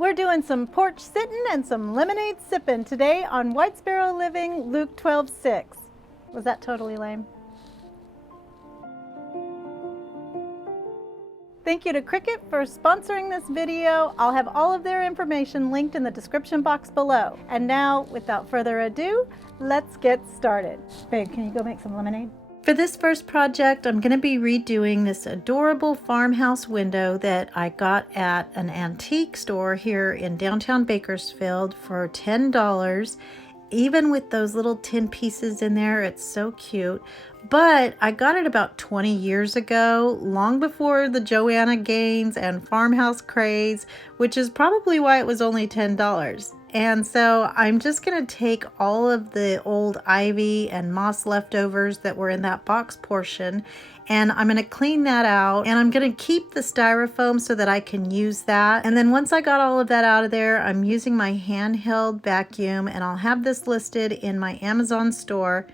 We're doing some porch sitting and some lemonade sipping today on White Sparrow Living, Luke 12:6. Was that totally lame? Thank you to Cricut for sponsoring this video. I'll have all of their information linked in the description box below. And now, without further ado, let's get started. Babe, can you go make some lemonade? For this first project, I'm going to be redoing this adorable farmhouse window that I got at an antique store here in downtown Bakersfield for $10. Even with those little tin pieces in there, it's so cute. But I got it about 20 years ago, long before the Joanna Gaines and farmhouse craze, which is probably why it was only $10. And so I'm just going to take all of the old ivy and moss leftovers that were in that box portion, and I'm going to clean that out, and I'm going to keep the styrofoam so that I can use that. And then once I got all of that out of there, I'm using my handheld vacuum, and I'll have this listed in my Amazon store.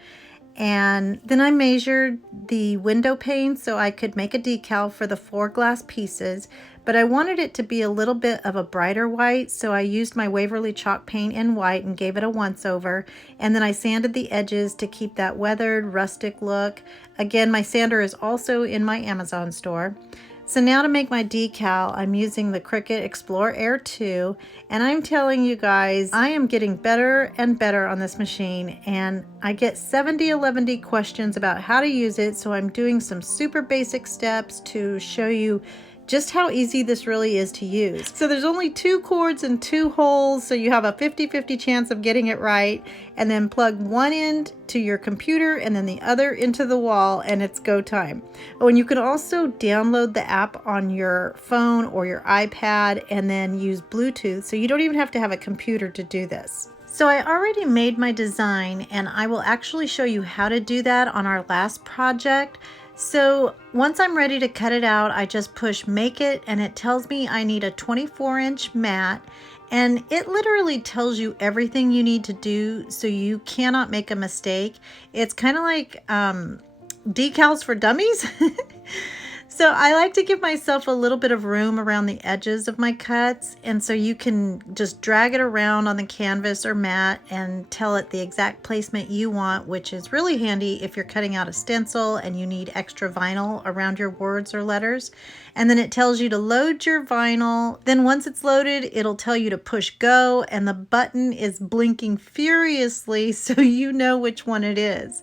And then I measured the window pane so I could make a decal for the 4 glass pieces, but I wanted it to be a little bit of a brighter white, so I used my Waverly chalk paint in white and gave it a once over, and then I sanded the edges to keep that weathered, rustic look. Again, my sander is also in my Amazon store. So now to make my decal, I'm using the Cricut Explore Air 2, and I'm telling you guys, I am getting better and better on this machine, and I get 70 questions about how to use it, so I'm doing some super basic steps to show you just how easy this really is to use. So there's only 2 cords and 2 holes, so you have a 50-50 chance of getting it right, and then plug one end to your computer and then the other into the wall, and it's go time. Oh, and you can also download the app on your phone or your iPad and then use Bluetooth, so you don't even have to have a computer to do this. So I already made my design, and I will actually show you how to do that on our last project. So once I'm ready to cut it out, I just push make it, and it tells me I need a 24-inch mat, and it literally tells you everything you need to do so you cannot make a mistake. It's kind of like decals for dummies. So I like to give myself a little bit of room around the edges of my cuts, and so you can just drag it around on the canvas or mat and tell it the exact placement you want, which is really handy if you're cutting out a stencil and you need extra vinyl around your words or letters. And then it tells you to load your vinyl. Then once it's loaded, it'll tell you to push go, and the button is blinking furiously so you know which one it is.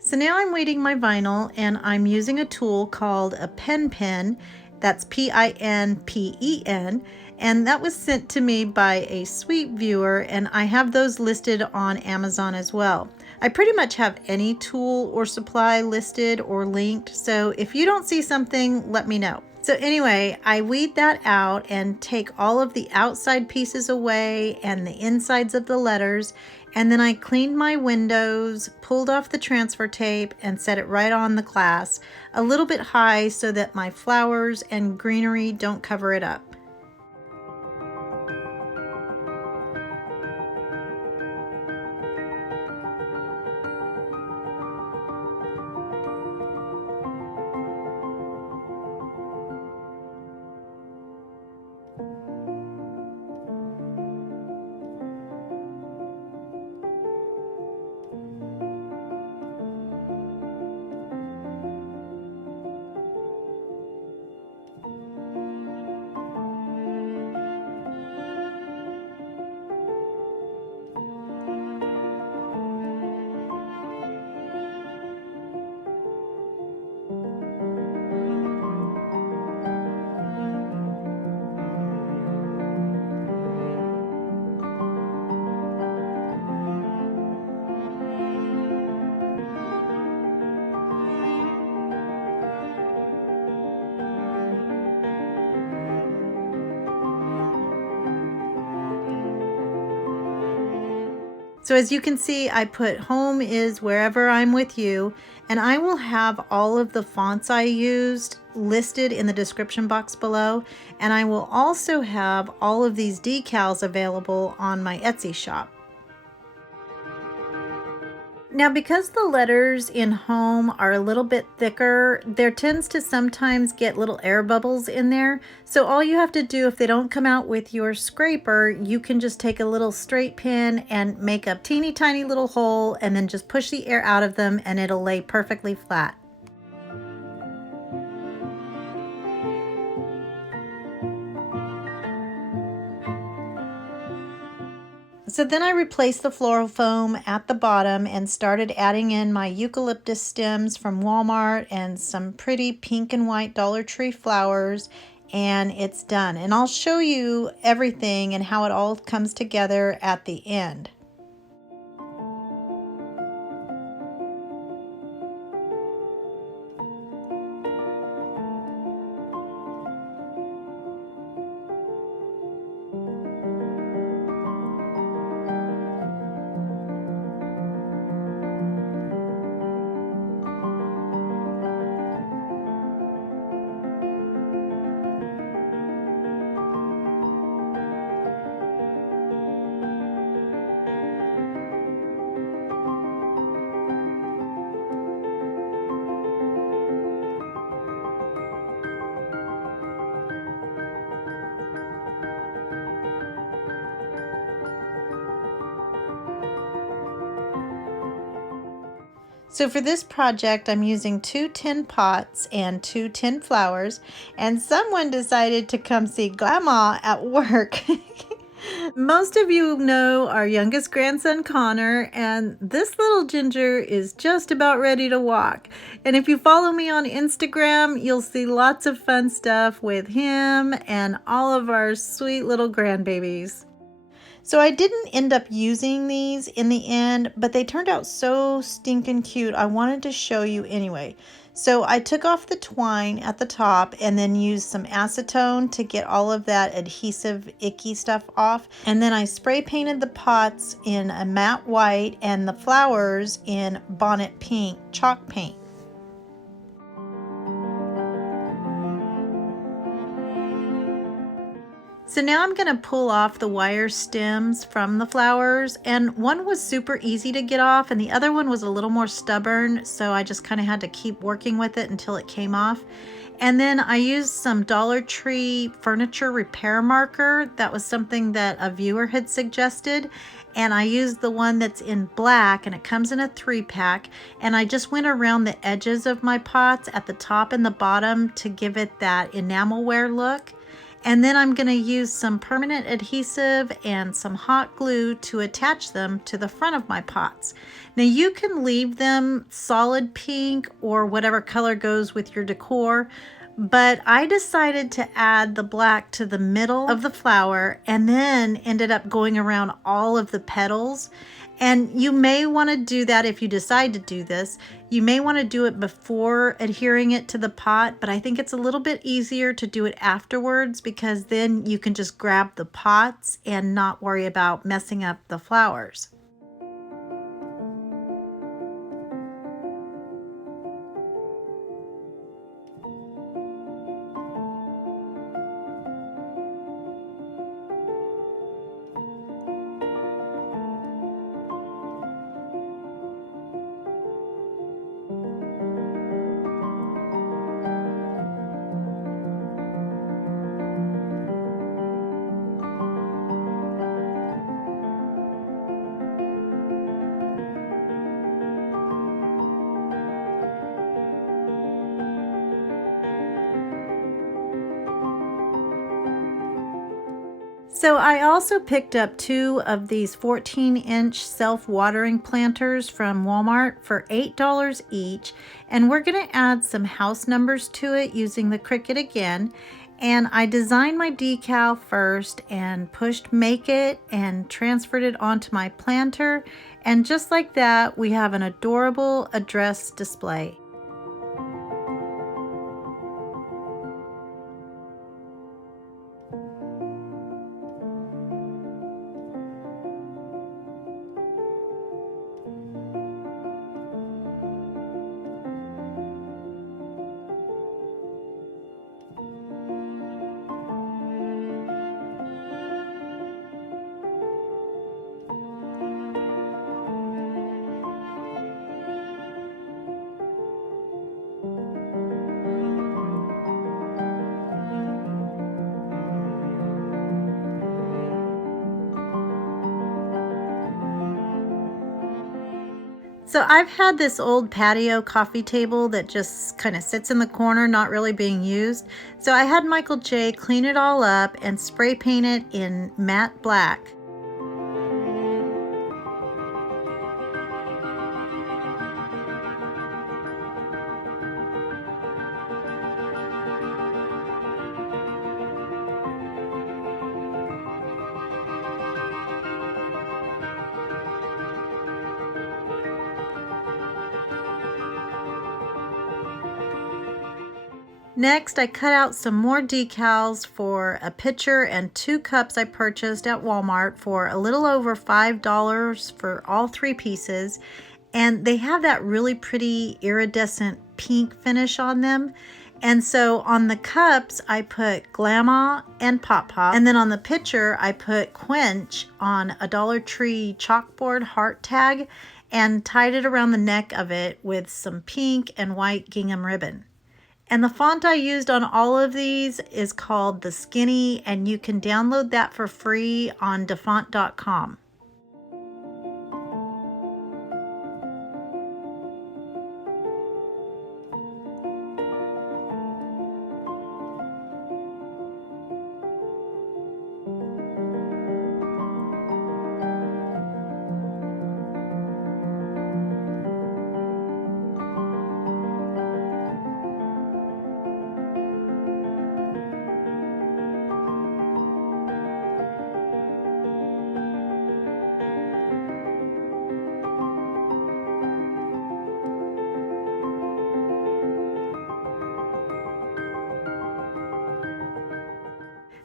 So now I'm weighting my vinyl, and I'm using a tool called a pen. That's PINPEN, and that was sent to me by a sweet viewer, and I have those listed on Amazon as well. I pretty much have any tool or supply listed or linked, so if you don't see something, let me know. So anyway, I weed that out and take all of the outside pieces away and the insides of the letters, and then I cleaned my windows, pulled off the transfer tape, and set it right on the glass, a little bit high so that my flowers and greenery don't cover it up. So as you can see, I put home is wherever I'm with you, and I will have all of the fonts I used listed in the description box below, and I will also have all of these decals available on my Etsy shop. Now, because the letters in home are a little bit thicker, there tends to sometimes get little air bubbles in there. So all you have to do, if they don't come out with your scraper, you can just take a little straight pin and make a teeny tiny little hole and then just push the air out of them and it'll lay perfectly flat. So then I replaced the floral foam at the bottom and started adding in my eucalyptus stems from Walmart and some pretty pink and white Dollar Tree flowers, and it's done. And I'll show you everything and how it all comes together at the end. So for this project, I'm using 2 tin pots and 2 tin flowers, and someone decided to come see GLAMMA at work. Most of you know our youngest grandson, Connor, and this little ginger is just about ready to walk. And if you follow me on Instagram, you'll see lots of fun stuff with him and all of our sweet little grandbabies. So I didn't end up using these in the end, but they turned out so stinking cute. I wanted to show you anyway. So I took off the twine at the top and then used some acetone to get all of that adhesive, icky stuff off. And then I spray painted the pots in a matte white and the flowers in bonnet pink chalk paint. So now I'm going to pull off the wire stems from the flowers, and one was super easy to get off and the other one was a little more stubborn, so I just kind of had to keep working with it until it came off. And then I used some Dollar Tree furniture repair marker. That was something that a viewer had suggested, and I used the one that's in black and it comes in a 3-pack, and I just went around the edges of my pots at the top and the bottom to give it that enamelware look. And then I'm going to use some permanent adhesive and some hot glue to attach them to the front of my pots. Now you can leave them solid pink or whatever color goes with your decor, but I decided to add the black to the middle of the flower and then ended up going around all of the petals. And you may want to do that if you decide to do this. You may want to do it before adhering it to the pot, but I think it's a little bit easier to do it afterwards because then you can just grab the pots and not worry about messing up the flowers. So I also picked up 2 of these 14-inch self-watering planters from Walmart for $8 each, and we're going to add some house numbers to it using the Cricut again. And I designed my decal first and pushed make it and transferred it onto my planter, and just like that we have an adorable address display. So I've had this old patio coffee table that just kind of sits in the corner, not really being used. So I had Michael J clean it all up and spray paint it in matte black. Next, I cut out some more decals for a pitcher and 2 cups I purchased at Walmart for a little over $5 for all 3 pieces. And they have that really pretty iridescent pink finish on them. And so on the cups, I put GLAMMA and Pop Pop. And then on the pitcher, I put QUENCH on a Dollar Tree chalkboard heart tag and tied it around the neck of it with some pink and white gingham ribbon. And the font I used on all of these is called The Skinny, and you can download that for free on dafont.com.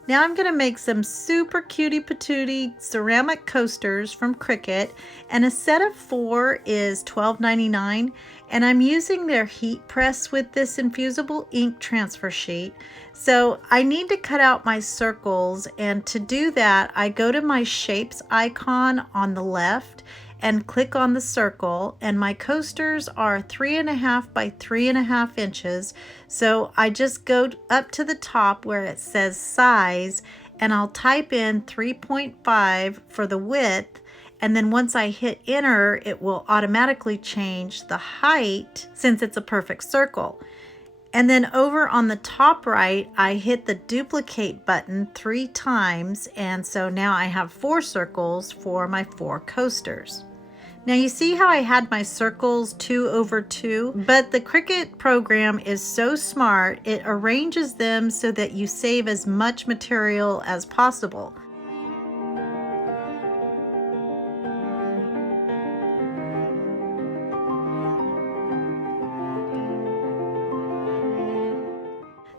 Now I'm going to make some super cutie patootie ceramic coasters from Cricut, and a set of 4 is $12.99, and I'm using their heat press with this infusible ink transfer sheet. So I need to cut out my circles, and to do that I go to my shapes icon on the left and click on the circle, and my coasters are 3.5 by 3.5 inches. So I just go up to the top where it says size, and I'll type in 3.5 for the width, and then once I hit enter, it will automatically change the height since it's a perfect circle. And then over on the top right, I hit the duplicate button 3 times, and so now I have 4 circles for my 4 coasters. Now you see how I had my circles 2 over 2, but the Cricut program is so smart, it arranges them so that you save as much material as possible.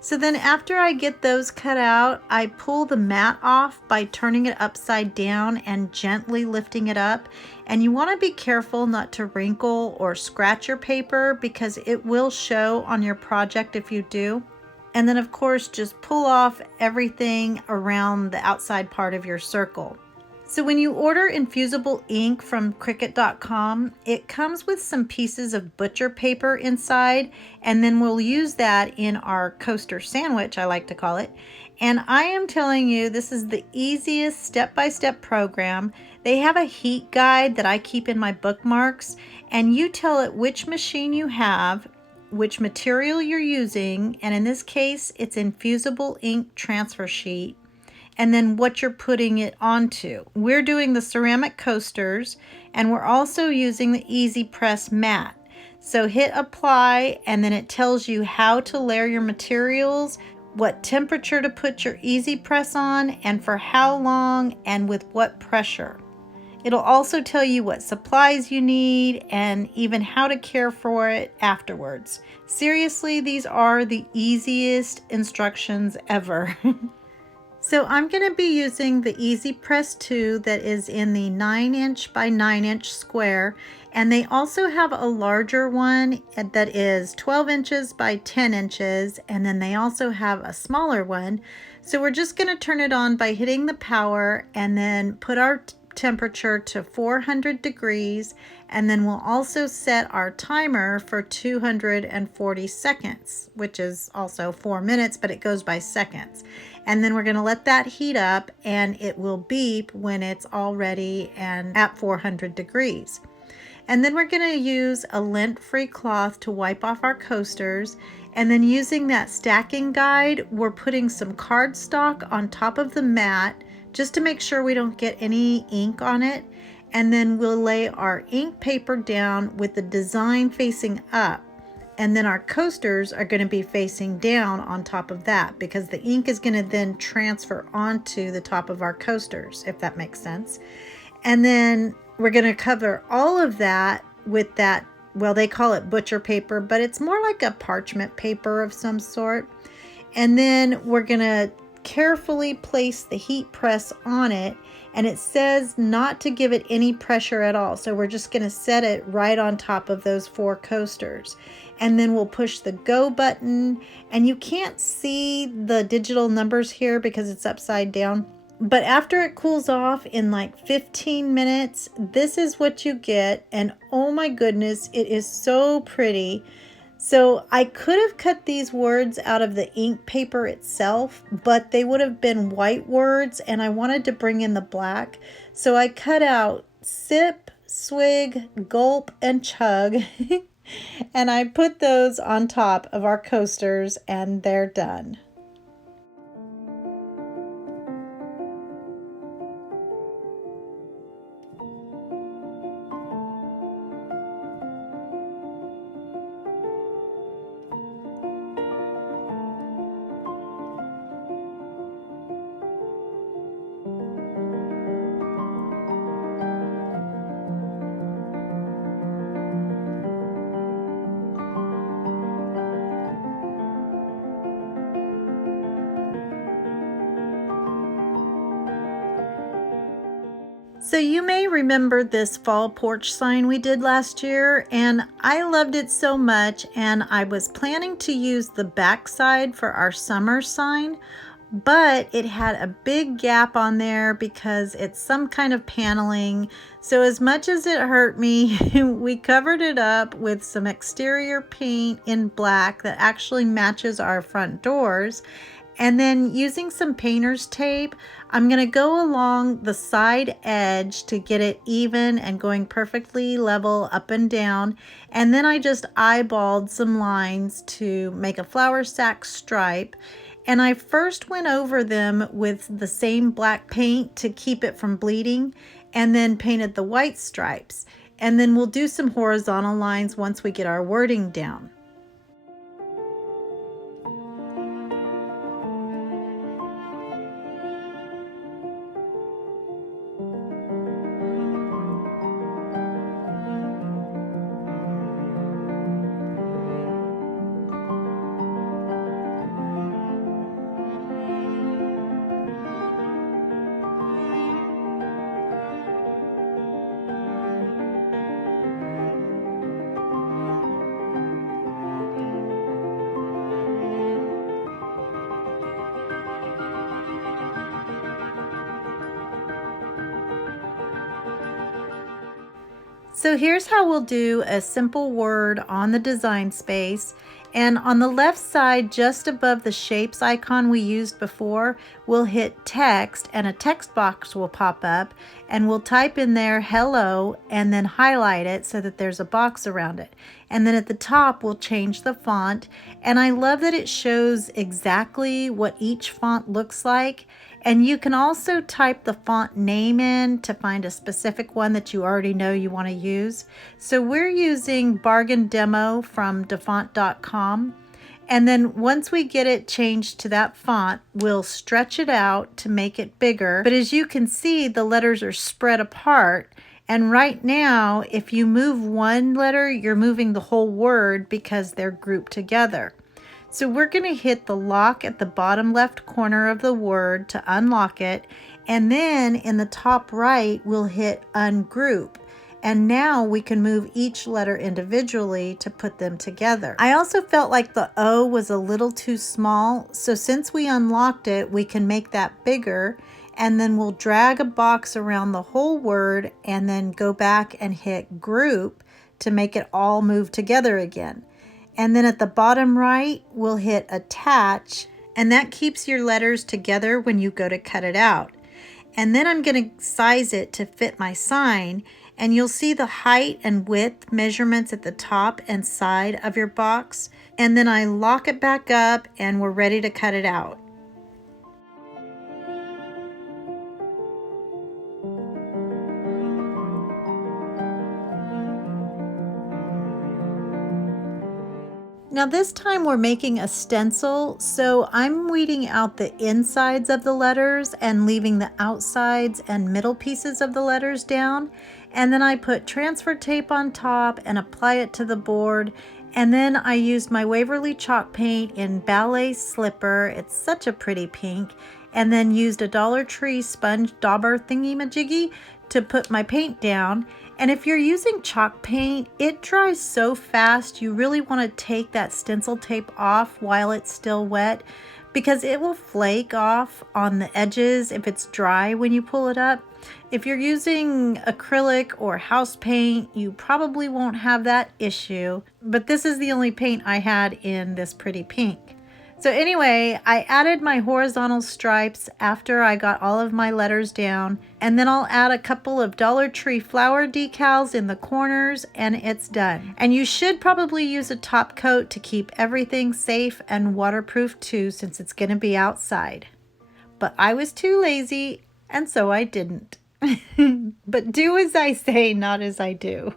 So then after I get those cut out, I pull the mat off by turning it upside down and gently lifting it up. And you want to be careful not to wrinkle or scratch your paper because it will show on your project if you do. And then of course, just pull off everything around the outside part of your circle. So when you order infusible ink from Cricut.com, it comes with some pieces of butcher paper inside, and then we'll use that in our coaster sandwich, I like to call it. And I am telling you, this is the easiest step-by-step program. They have a heat guide that I keep in my bookmarks, and you tell it which machine you have, which material you're using, and in this case, it's infusible ink transfer sheet, and then what you're putting it onto. We're doing the ceramic coasters, and we're also using the Easy Press mat. So hit apply, and then it tells you how to layer your materials, what temperature to put your Easy Press on, and for how long, and with what pressure. It'll also tell you what supplies you need, and even how to care for it afterwards. Seriously, these are the easiest instructions ever. So I'm going to be using the Easy Press 2 that is in the 9" by 9" square, and they also have a larger one that is 12 inches by 10 inches, and then they also have a smaller one. So we're just going to turn it on by hitting the power and then put our temperature to 400 degrees, and then we'll also set our timer for 240 seconds, which is also 4 minutes, but it goes by seconds. And then we're going to let that heat up, and it will beep when it's all ready and at 400 degrees. And then we're going to use a lint-free cloth to wipe off our coasters. And then using that stacking guide, we're putting some cardstock on top of the mat just to make sure we don't get any ink on it. And then we'll lay our ink paper down with the design facing up. And then our coasters are going to be facing down on top of that, because the ink is going to then transfer onto the top of our coasters, if that makes sense. And then we're going to cover all of that with that, well, they call it butcher paper, but it's more like a parchment paper of some sort. And then we're going to carefully place the heat press on it. And it says not to give it any pressure at all. So we're just going to set it right on top of those 4 coasters. And then we'll push the go button. And you can't see the digital numbers here because it's upside down. But after it cools off in like 15 minutes, this is what you get. And oh my goodness, it is so pretty. So I could have cut these words out of the ink paper itself, but they would have been white words and I wanted to bring in the black. So I cut out sip, swig, gulp, and chug. And I put those on top of our coasters and they're done. So you may remember this fall porch sign we did last year, and I loved it so much, and I was planning to use the back side for our summer sign, but it had a big gap on there because it's some kind of paneling. So as much as it hurt me, we covered it up with some exterior paint in black that actually matches our front doors. And then using some painter's tape, I'm going to go along the side edge to get it even and going perfectly level up and down. And then I just eyeballed some lines to make a flour sack stripe. And I first went over them with the same black paint to keep it from bleeding, and then painted the white stripes. And then we'll do some horizontal lines once we get our wording down. So here's how we'll do a simple word on the design space. And on the left side, just above the shapes icon we used before, we'll hit text and a text box will pop up, and we'll type in there hello and then highlight it so that there's a box around it. And then at the top, we'll change the font. And I love that it shows exactly what each font looks like. And you can also type the font name in to find a specific one that you already know you want to use. So we're using Bargain Demo from dafont.com. And then once we get it changed to that font, we'll stretch it out to make it bigger. But as you can see, the letters are spread apart. And right now, if you move one letter, you're moving the whole word because they're grouped together. So we're going to hit the lock at the bottom left corner of the word to unlock it. And then in the top right, we'll hit ungroup. And now we can move each letter individually to put them together. I also felt like the O was a little too small. So since we unlocked it, we can make that bigger. And then we'll drag a box around the whole word and then go back and hit group to make it all move together again. And then at the bottom right, we'll hit attach, and that keeps your letters together when you go to cut it out. And then I'm going to size it to fit my sign. and you'll see the height and width measurements at the top and side of your box. And then I lock it back up and we're ready to cut it out. Now this time we're making a stencil, so I'm weeding out the insides of the letters and leaving the outsides and middle pieces of the letters down. And then I put transfer tape on top and apply it to the board. And then I used my Waverly chalk paint in Ballet Slipper. It's such a pretty pink. And then used a Dollar Tree sponge dauber thingy-majiggy to put my paint down. And if you're using chalk paint, it dries so fast, you really want to take that stencil tape off while it's still wet, because it will flake off on the edges if it's dry when you pull it up. If you're using acrylic or house paint, you probably won't have that issue, but this is the only paint I had in this pretty pink. So anyway, I added my horizontal stripes after I got all of my letters down, and then I'll add a couple of Dollar Tree flower decals in the corners and it's done. And you should probably use a top coat to keep everything safe and waterproof too, since it's going to be outside. But I was too lazy and so I didn't. But do as I say, not as I do.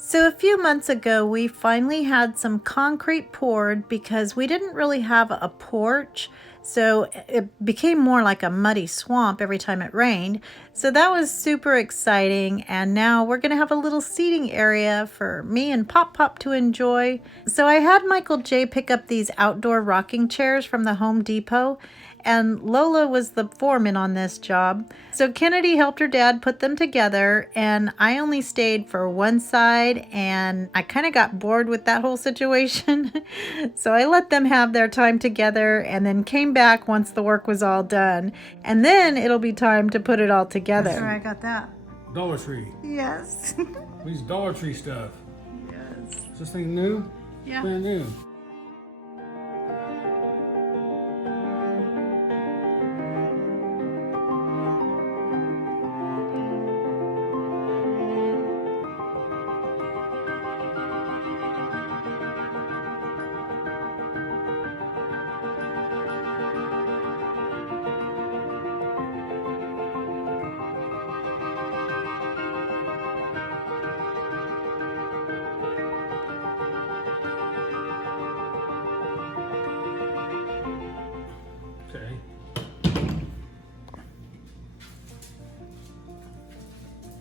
So a few months ago, we finally had some concrete poured because we didn't really have a porch. So it became more like a muddy swamp every time it rained. So that was super exciting. And now we're going to have a little seating area for me and Pop Pop to enjoy. So I had Michael J pick up these outdoor rocking chairs from the Home Depot. And Lola was the foreman on this job. So Kennedy helped her dad put them together, and I only stayed for one side, and I kind of got bored with that whole situation. So I let them have their time together and then came back once the work was all done. And then it'll be time to put it all together. That's where I got that. Dollar Tree. Yes. These Dollar Tree stuff. Yes. Is this thing new? Yeah. Brand new.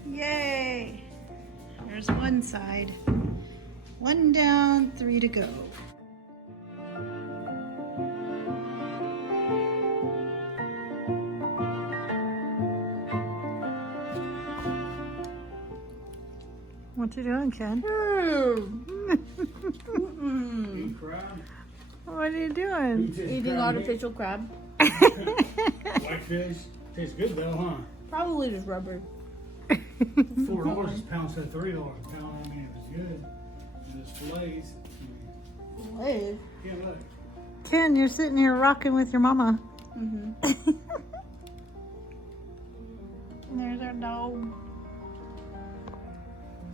Yay! There's one side. One down, 3 to go. What you doing, Ken? What are you doing? Eating artificial crab. Whitefish. Tastes good though, huh? Probably just rubber. $4 a pound instead of $3 a pound. I mean, if it's good. And it's fillets. Hey. Yeah, look. Ken, you're sitting here rocking with your mama. Mm-hmm. And there's our dog.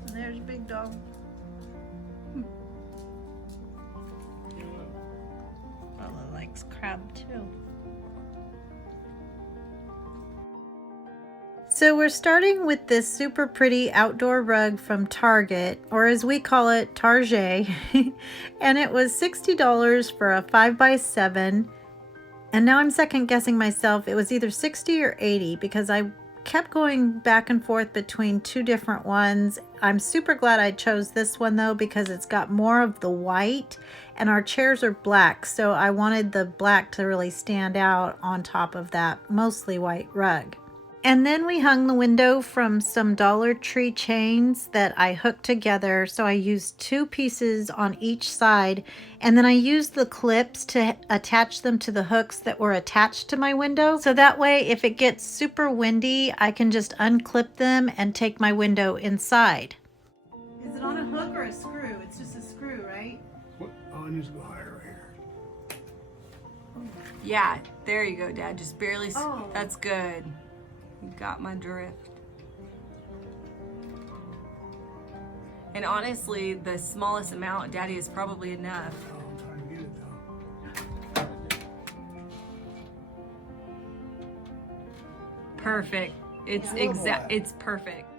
And there's Big Dog. Yeah, look. Lola likes crab too. So we're starting with this super pretty outdoor rug from Target, or as we call it, Target. And it was $60 for a 5x7. And now I'm second guessing myself. It was either 60 or 80 because I kept going back and forth between two different ones. I'm super glad I chose this one though because it's got more of the white and our chairs are black. So I wanted the black to really stand out on top of that mostly white rug. And then we hung the window from some Dollar Tree chains that I hooked together. So I used 2 pieces on each side. And then I used the clips to attach them to the hooks that were attached to my window. So that way, if it gets super windy, I can just unclip them and take my window inside. Is it on a hook or a screw? It's just a screw, right? What? Oh, it needs to go higher right here. Yeah, there you go, Dad. Just barely. Oh. That's good. You got my drift. And honestly, the smallest amount, Daddy, is probably enough. Oh, I'm trying to get it though. Perfect. It's exact. It's perfect.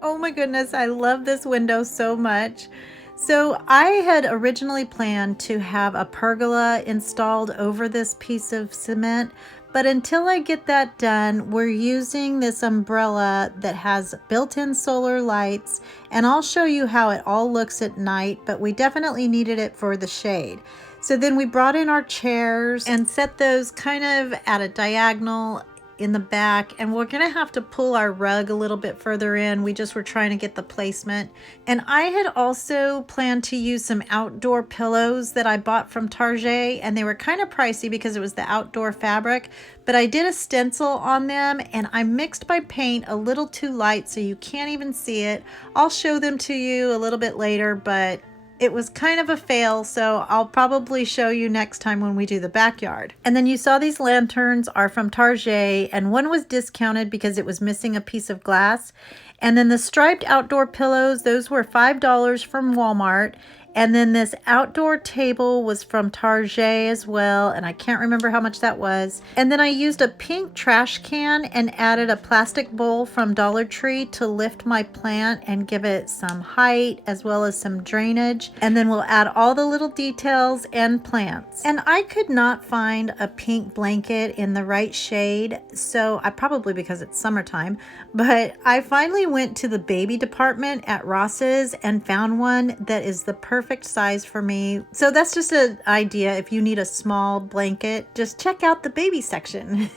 Oh my goodness, I love this window so much. So I had originally planned to have a pergola installed over this piece of cement, but until I get that done, we're using this umbrella that has built-in solar lights, and I'll show you how it all looks at night, but we definitely needed it for the shade. So then we brought in our chairs and set those kind of at a diagonal in the back, and we're gonna have to pull our rug a little bit further in. We just were trying to get the placement. And I had also planned to use some outdoor pillows that I bought from Target, and they were kind of pricey because it was the outdoor fabric, but I did a stencil on them and I mixed my paint a little too light so you can't even see it. I'll show them to you a little bit later, but it was kind of a fail, so I'll probably show you next time when we do the backyard. And then you saw these lanterns are from Target, and one was discounted because it was missing a piece of glass. And then the striped outdoor pillows, those were $5 from Walmart. And then this outdoor table was from Target as well, and I can't remember how much that was. And then I used a pink trash can and added a plastic bowl from Dollar Tree to lift my plant and give it some height as well as some drainage. And then we'll add all the little details and plants. And I could not find a pink blanket in the right shade, so probably because it's summertime, but I finally went to the baby department at Ross's and found one that is the perfect size for me. So that's just an idea. If you need a small blanket, just check out the baby section.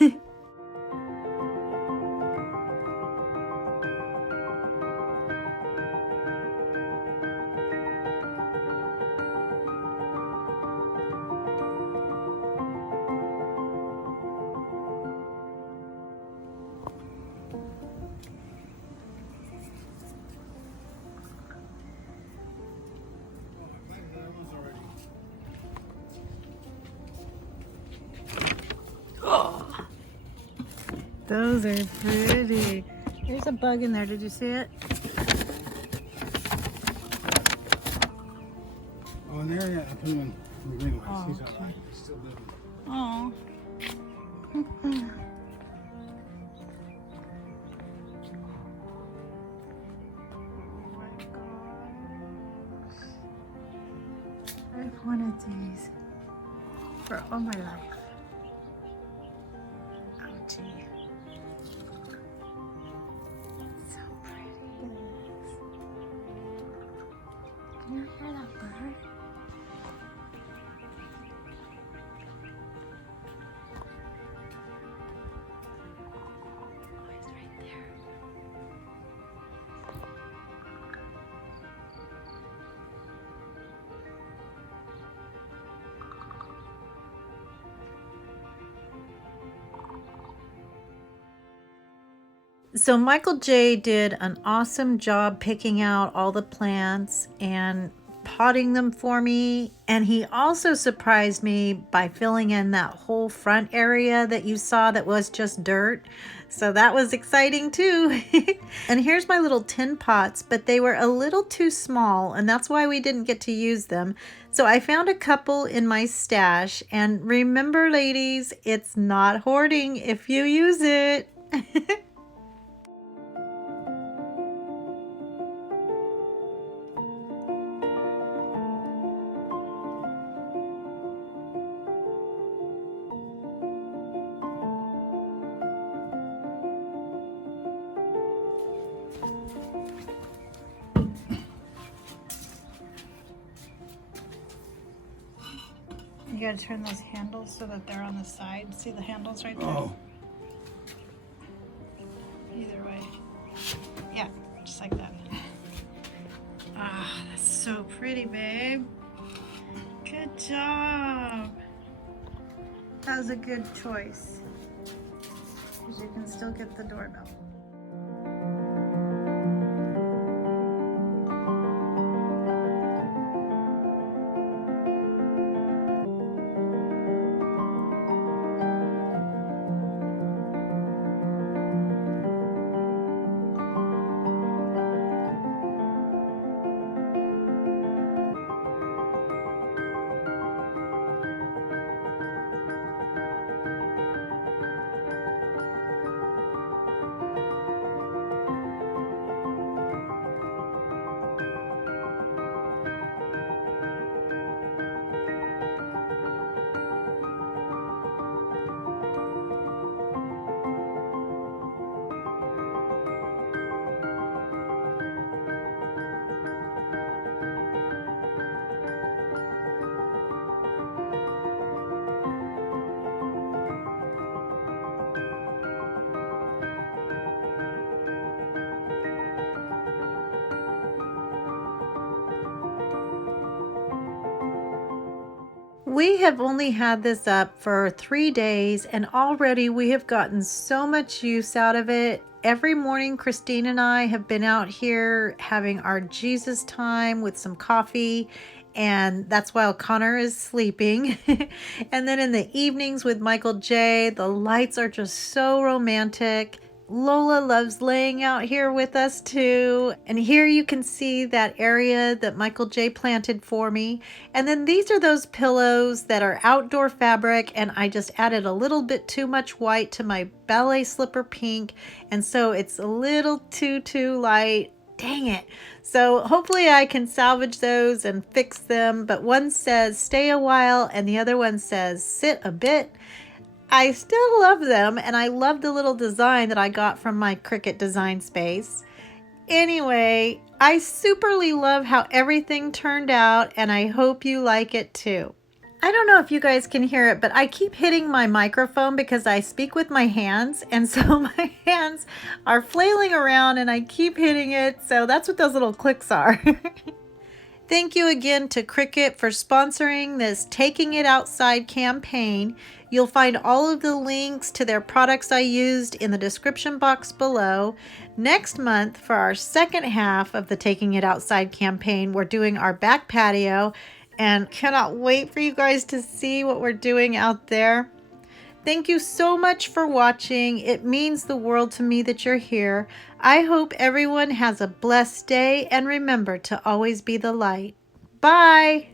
Those are pretty. There's a bug in there. Did you see it? Oh, and there, yeah, I put him in the green lights. He's all right. He's still living. Oh. I've wanted these for all my life. Ouchie. So pretty. Can you hear that bird? Oh, he's right there. So Michael J did an awesome job picking out all the plants and potting them for me. And he also surprised me by filling in that whole front area that you saw that was just dirt. So that was exciting too. And here's my little tin pots, but they were a little too small, and that's why we didn't get to use them. So I found a couple in my stash, and remember ladies, it's not hoarding if you use it. You gotta turn those handles so that they're on the side. See the handles right there? Oh, Either way. Yeah, just like that. Ah, that's so pretty, babe. Good job. That was a good choice. Because you can still get the doorbell. We have only had this up for 3 days and already we have gotten so much use out of it. Every morning Christine and I have been out here having our Jesus time with some coffee, and that's while Connor is sleeping. And then in the evenings with Michael J, the lights are just so romantic. Lola loves laying out here with us too. And here you can see that area that Michael J planted for me. And then these are those pillows that are outdoor fabric, and I just added a little bit too much white to my ballet slipper pink. And so it's a little too light. Dang it. So hopefully I can salvage those and fix them. But one says stay a while and the other one says sit a bit. I still love them, and I love the little design that I got from my Cricut design space. Anyway, I superly love how everything turned out, and I hope you like it too. I don't know if you guys can hear it, but I keep hitting my microphone because I speak with my hands, and so my hands are flailing around and I keep hitting it, so that's what those little clicks are. Thank you again to Cricut for sponsoring this Taking It Outside campaign. You'll find all of the links to their products I used in the description box below. Next month, for our second half of the Taking It Outside campaign, we're doing our back patio, and cannot wait for you guys to see what we're doing out there. Thank you so much for watching. It means the world to me that you're here. I hope everyone has a blessed day, and remember to always be the light. Bye!